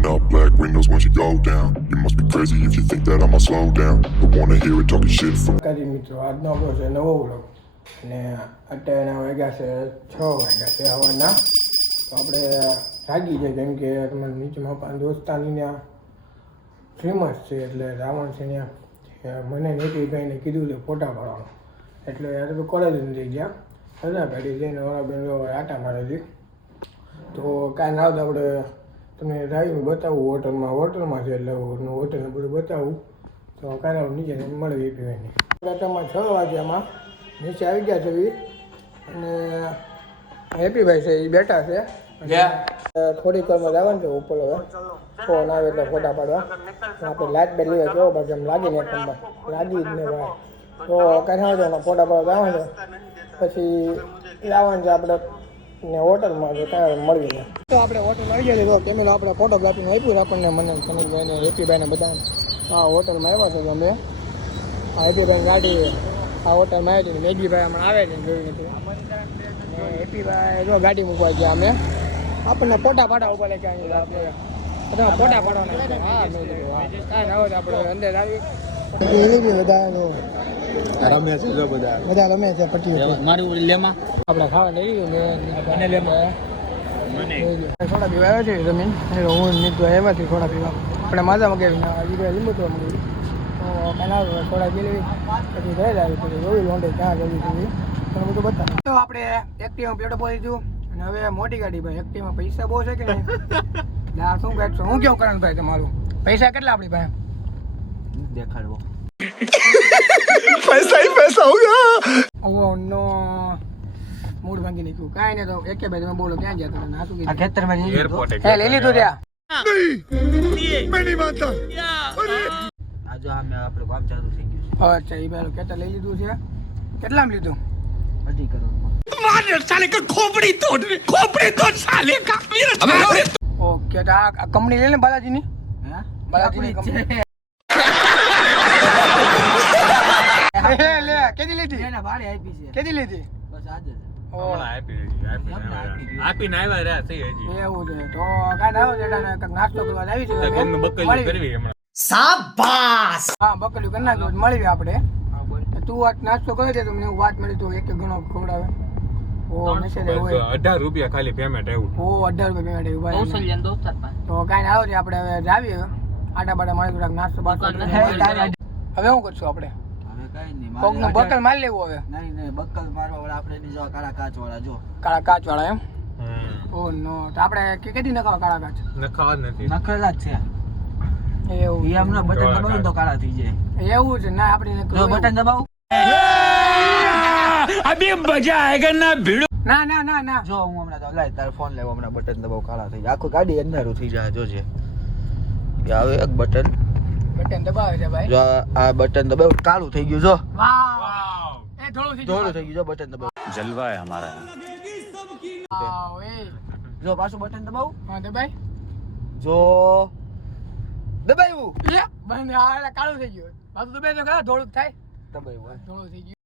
Rolling up, black windows, once you go down. You must be crazy if you think that I'ma slow down. Don't wanna hear it talking shit from નમસ્કારજી મિત્રો આજનો આપણો છે નવો vlog અને અત્યારના વાગ્યા છે છ વાગ્યા છે સવારના તો આપણે જાગી જાય કેમ કે તમારે નીચેમાં પણ દોસ્તાની ત્યાં ફેમસ છે એટલે રાવણ છે ત્યાં મને નીતિભાઈને કીધું છે ફોટા પાડવાનું એટલે યાર તો કોલેજ નથી ગયા રજા કાઢી જઈને ઓલા બેન આટા મારે છે તો કાંઈ ના તો આપણે તમને ડ્રાઈવિંગ બતાવું હોટલમાં. હોટલમાં છે એટલે હોટલ બધું બતાવું. તો કાર્ય નીચે મળે એ પીવાની રાતમાં છ વાગ્યામાં નીચે આવી ગયા છે. અને હેપીભાઈ છે એ બેઠા છે. થોડીક વારમાં જવાનું છે ઉપર હવે ફોન આવે એટલે ફોટા પાડવા. આપણે લાઈટ બેટ લઈએ કેવો બાકી એમ લાગી ને એકદમ લાગી જ ને ભાઈ. તો કાંઈ ના ફોટા પાડવા જવાનું છે. પછી લાવવાનું છે આપણે ને હોટલમાં છે ત્યાં મળીને તો આપણે હોટલ આવી ગયા તો કેમેરા આપણે ફોટોગ્રાફીમાં આપ્યું આપણને, મને સનીલભાઈને હેપીભાઈને બધાને. આ હોટલમાં આવ્યા છે અમે. આ હેપીભાઈ ગાડી આ હોટલમાં આવી હતી મેગીભાઈ હમણાં આવે છે જોયું નથી. ને હેપીભાઈ જો ગાડી મૂકવા ગયા અમે. આપણને ફોટા પાડા ઉપર લઈ ગયા બધા ફોટા પાડવાના હા કાંઈ ના હોય આપણે અંદર આવી એની બી બધા રમે છે જો બધા. બધા રમે છે પટ્ટીઓ મારી લેમાં. આપણે ખાવા લઈ ગયું મેં મને. લેમાં થોડા પીવા આવ્યા છે જમીન. હું નીકળો આવ્યા છે થોડા પીવા આપણે માજા મગાવી ના લીંબુ તો મગાવી. તો થોડા પી લેવી પછી ઘરે જ પછી જોયું લોન્ડે ક્યાં જવી જોઈએ પણ બધું બતા તો આપણે એક્ટિવા પ્લેટો બોલી દીધું અને હવે મોટી ગાડી ભાઈ એક્ટિવા પૈસા બહુ છે કે નહીં? શું કહેશો હું કેવું કરણ ભાઈ તમારું? પૈસા કેટલા આપણી પાસે? દેખાડવો ઓ નો મૂડ ભાંગી નીકળ્યું કાંઈ નહીં તો એકે ભાઈ તમે બોલો ક્યાં ગયા તમે ના શું આ કીધું ખેતરમાં જઈ એરપોર્ટ હે લઈ લીધું ત્યાં આ જો આ મેં આપણે કામ ચાલુ થઈ ગયું અચ્છા એ પેલું કેટલા લઈ લીધું છે કેટલામાં લીધું છે અઢી કરોડમાં ઓકે તો આ કંપની લઈ ને બાલાજીની હે બાલાજીની આપણી જ કંપની લે કેદી લીધી? એના ભાડે આપી છે. કેદી લીધી? બસ આજે મળી. મળી બોલ. તું વાત નાસ્તો કરે છે તમને વાત મળી તો એક એક ગણો ખવડાવે અઢાર રૂપિયા ખાલી પેમેન્ટ આવ્યું. ઓ અઢાર રૂપિયા પેમેન્ટ આવ્યું. તો કાંઈ ના આવે છે આપણે હવે જાવીએ. આટા બાટા થોડાક નાસ્તો બાસ્તો. હવે શું કરશું આપણે? હવે કઈ નહીં. કોકનું બકલ મારી લેવું હવે? નહીં નહીં બકલ મારવા વાળા આપણે જો કાળા કાચ વાળા જો. કાળા કાચ વાળા એમ? ઓ નો તો આપણે કે કેદી નખાવા કાળા કાચ? નખાવા નથી. નખરેલા જ છે. એવું એ હમણાં બટન દબાવું તો કાળા થઈ જાય. એવું છે ના આપણે જો બટન દબાવું? ના ના ના ના જો હું હમણાં તો લાય તારો ફોન લેવો હમણાં બટન દબાવ કાળા થઈ જાય. આખું ગાડી અંધારું થઈ જાય જોજે. કે આવે એક બટન. બટન દબાવે છે ભાઈ જો આ- આ બટન દબાવ કાળું થઈ ગયું જો વાવ વાવ. એ થોડું થઈ ધોળું થઈ ગયું જો બટન દબાવ વાવ એ જો પાછું બટન દબાવું હા દબાઈ જો દબાવ્યું લે બંધ હા એટલે કાળું થઈ ગયું બાજુ દબાઈ તો ખરા થોડુંક થાય દબાવ્યું થોડું થઈ ગયું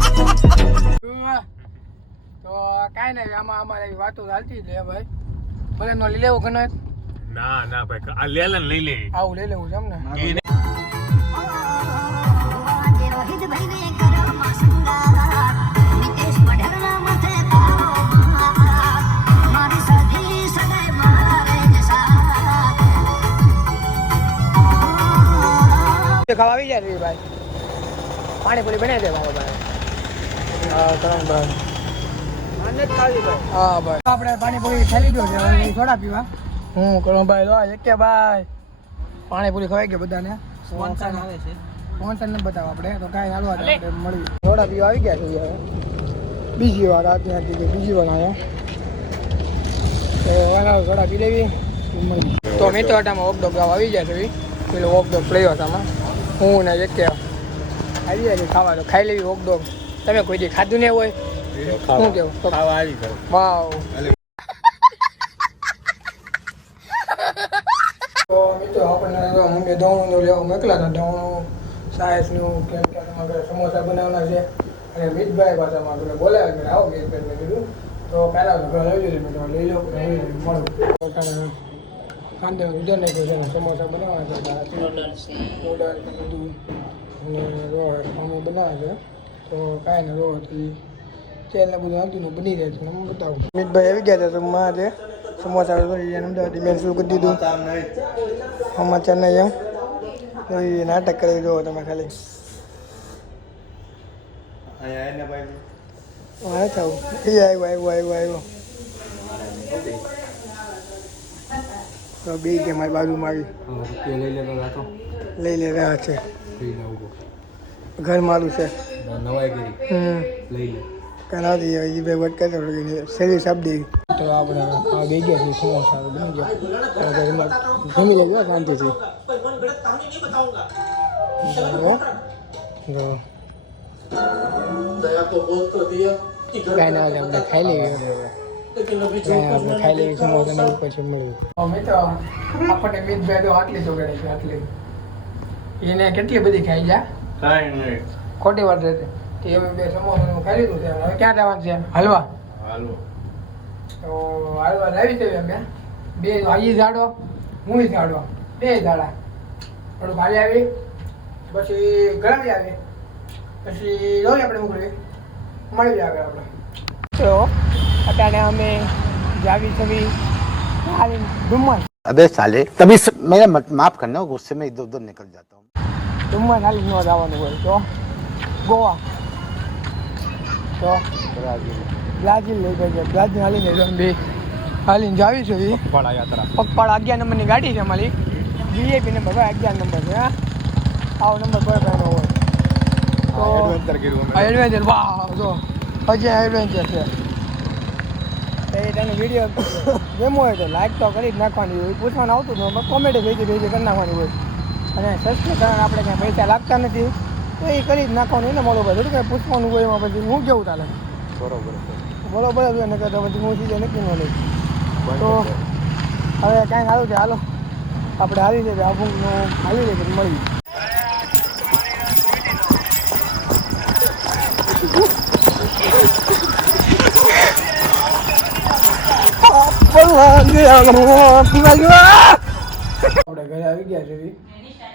ઉવ્વ. તો કાંઈ નહીં આમાં અમારે એવી વાતો ચાલતી જ રહે ભાઈ ભલે નો લઈ લેવો એક. ના ના ભાઈ આ લેલન લઈ લે. આવું લઈ લેવું છે એમ ને? ખાવા આવી જાય ભાઈ. પાણીપુરી બનાવી દે ભાઈ. હા ત્રણ ભાઈ આને જ ખાવી ભાઈ હા ભાઈ. આપણે પાણીપુરી ખાઈ લીધો છે થોડા પીવા. હું કરું ભાઈ લો એકે ભાઈ. પાણીપુરી ખવાઈ ગયો બધાને. સ્પોન્સર આવે છે. સ્પોન્સર ને બતાવો આપણે તો કાંઈ હાલવા આપણે મળી થોડા પીવા આવી ગયા છે હવે. બીજી વાર રાતની હતી બીજી વાર આવ્યા તો વાલા થોડા પી લેવી. તો મિત્રો આટામાં ઓકડોક ગાવ આવી ગયા છે પેલો ઓકડોક લઈ આમાં. હું ને એક આવી જાય છે ખાવા તો ખાઈ લેવી ઓકડોક તમે કોઈ દી ખાધું નહીં હોય? શું કેવું? ખાવા આવી વાવ. તો મિત્રો આપણને તો મમ્મી લેવા મોકલા હતા કેમ કે તમારા સમોસા બનાવવાના છે. અને મિતભાઈ પાછા મારા બોલાવે કે આવો મિતભાઈ મેં કીધું તો પહેલાં ઘર આવી ગયું મેં લઈ લો મળું. પોતાને કાંદે ઉધર સમોસા બનાવવા છે. નૂડલ્સ બધું. અને અમે બનાવે છે. તો કાંઈ ને રોડથી તેલ ને બધું નાખ્યું બની જાય છે હું બતાવું મિતભાઈ આવી ગયા હતા જમવા છે સમોસા એને અમદાવાદથી મેં શરૂ કરી દીધું. સમાચાર નહીં એમ. તો એ નાટક કરી જુઓ તમે ખાલી. હા થાવ એ આવ્યો આવ્યો આવ્યો આવ્યો. તો બે કે મારી બાજુ મારી. લઈ લે રહ્યા છે. ઘર મારું છે. નવાઈ કરી હમ. લઈ લે. કના દી એ ભાઈ વટ કરતો સર્વિસ આપી દેવી તો આપણે આ ગઈ ગયા છે સમોસા બની ગયા. જમી લેજો શાંતિથી જો આપણે ખાઈ લઈએ. આપણે ખાઈ લઈએ સમોસા ને પછી મળ્યું આપણને મીત ભાઈ તો આટલી તો છે આટલી. એને કેટલી બધી ખાઈ જા? ખોટી વાત રહેતી. તે અમે બે સમોસાનું ખાઈ લીધું છે હવે ક્યાં જવાનું છે હલવા હાલો તો હલવા લાવી દેવી અમે બે ભાઈ ઝાડો હું ઝાડો બે ઝાડા થોડું ખાલી આવી પછી ગળાવી આવી પછી જોઈએ આપણે શું કરીએ મળી આવે આપણે તો અત્યારે અમે જાવી છવી હાલ ડુમ્મસ अबे साले तभी स, मेरा मत- माफ करना गुस्से में इधर उधर निकल जाता हूँ ડુમ્મસ હાલી ન જવાનું હોય તો ગોવા તો બ્રાઝિલ. લઈ જાય. બ્રાઝિલ હાલીને જવાનું બે હાલીને જાવી છે ઈ. પગપાળા યાત્રા. પગપાળ અગિયાર નંબરની ગાડી છે અમારી. વીઆઈપી નંબર ભાઈ અગિયાર નંબર છે હા. આવો નંબર કોઈ ભાઈનો હોય. તો એડવેન્ચર કર્યું એડવેન્ચર વાહ જો. હજી એડવેન્ચર છે. એ તને વીડિયો ગેમો હોય તો લાઈક તો કરી જ નાખવાની હોય. પૂછવાનું આવતું હોય કોમેડી ભેગી ભેગી કરી નાખવાની હોય. અને સસ્તું કારણ આપણે કાંઈ પૈસા લાગતા નથી. તો એ કરી જ નાખવાનું એને મળો બધું ભાઈ પૂછવાનું હોય એમાં પછી હું કેવું ચાલે બરોબર બરોબર જ હોય ને તો પછી હું સીધે નક્કી ન લઈ તો હવે કાંઈક સારું છે હાલો. આપણે હારી જઈએ આપણું હાલી જઈએ મળીએ. મળી આપણે ઘરે આવી ગયા છે.